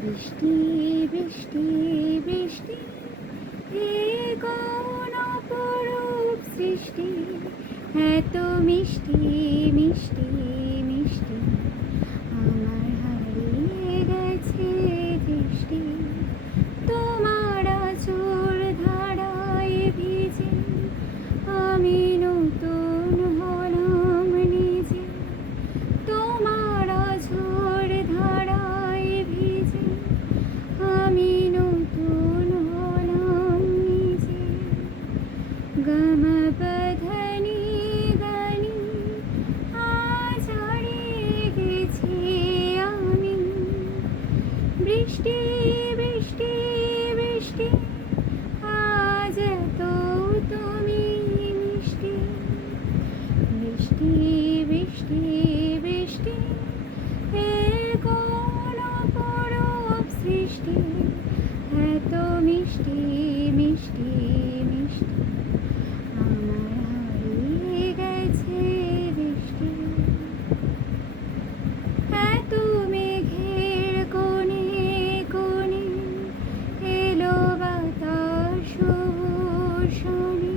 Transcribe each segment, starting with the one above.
বৃষ্টি বৃষ্টি বৃষ্টি হে কোন অপরূপ সৃষ্টি, এত মিষ্টি মিষ্টি মিষ্টি, আমার হারিয়ে গেছে দৃষ্টি। তোমার আঁচল ধারায় ভিজে আমি নতুন হলাম নিজে। তোমার আঁচল ধারায় ভিজে আমি নতুন হলাম নিজে। গমপধনি গনি আজ হারিয়ে গেছি আমি। বৃষ্টি বৃষ্টি বৃষ্টি আজ তো তুমি মিষ্টি। বৃষ্টি বৃষ্টি বৃষ্টি হে কোন অপরূপ সৃষ্টি, এত মিষ্টি মিষ্টি মিষ্টি, আমার হারিয়ে গেছে দৃষ্টি। এত মেঘের কোণে কোণে এলো বাতাস শোনে।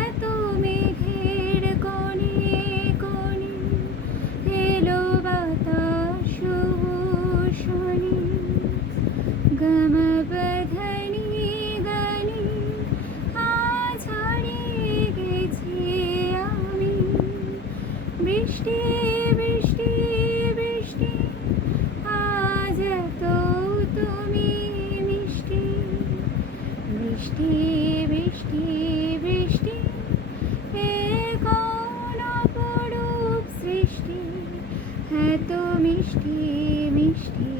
এত মেঘের কোণে কোণে এলো বাতাস শোনে। গমপধনি গনি আজ হারিয়ে গেছি আমি। বৃষ্টি বৃষ্টি বৃষ্টি আজ তো তুমি মিষ্টি। বৃষ্টি বৃষ্টি বৃষ্টি হে কোন অপরূপ সৃষ্টি, এত মিষ্টি মিষ্টি।